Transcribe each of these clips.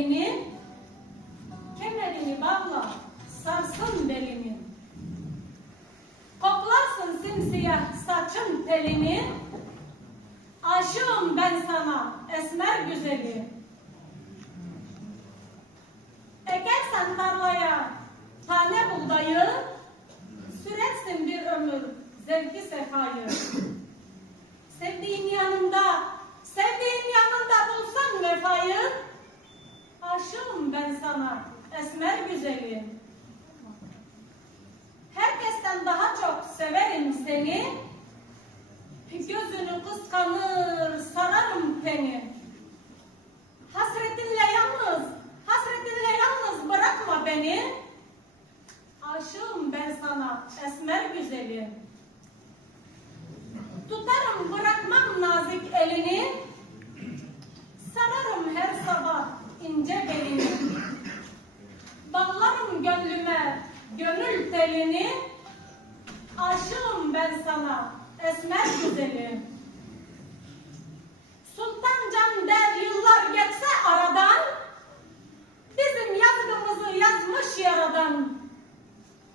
elini, kemerini bağla, sarsın belini. Koklarsın simsiyah saçın telini, aşığım ben sana esmer güzeli. Ekersen tarlaya tane buğdayı, sürersin bir ömür zevki sefayı. Sevdiğin yanında bulsan vefayı, aşığım ben sana esmer güzeli. Herkesten daha çok severim seni, gözünü kıskanır sararım teni. Hasretinle yalnız bırakma beni, aşığım ben sana esmer güzeli. Tutarım bırakmam nazik elini, sararım her sabah ince belini. Bağlarım gönlüme gönül telini, aşığım ben sana esmer güzeli. Sultan Can der yıllar geçse aradan, bizim yazgımızı yazmış yaradan.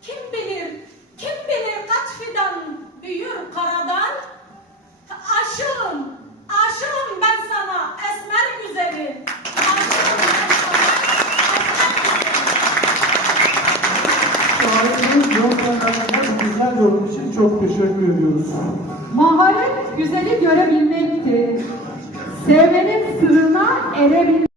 Kim bilir kaç fidan büyür karadan. Aşığım ben sana esmer güzeli. Şairimiz Yolkanlar'ın güzel yorum için çok teşekkür ediyoruz. Maharet güzeli görebilmektir. Sevmenin sırrına erebilmek.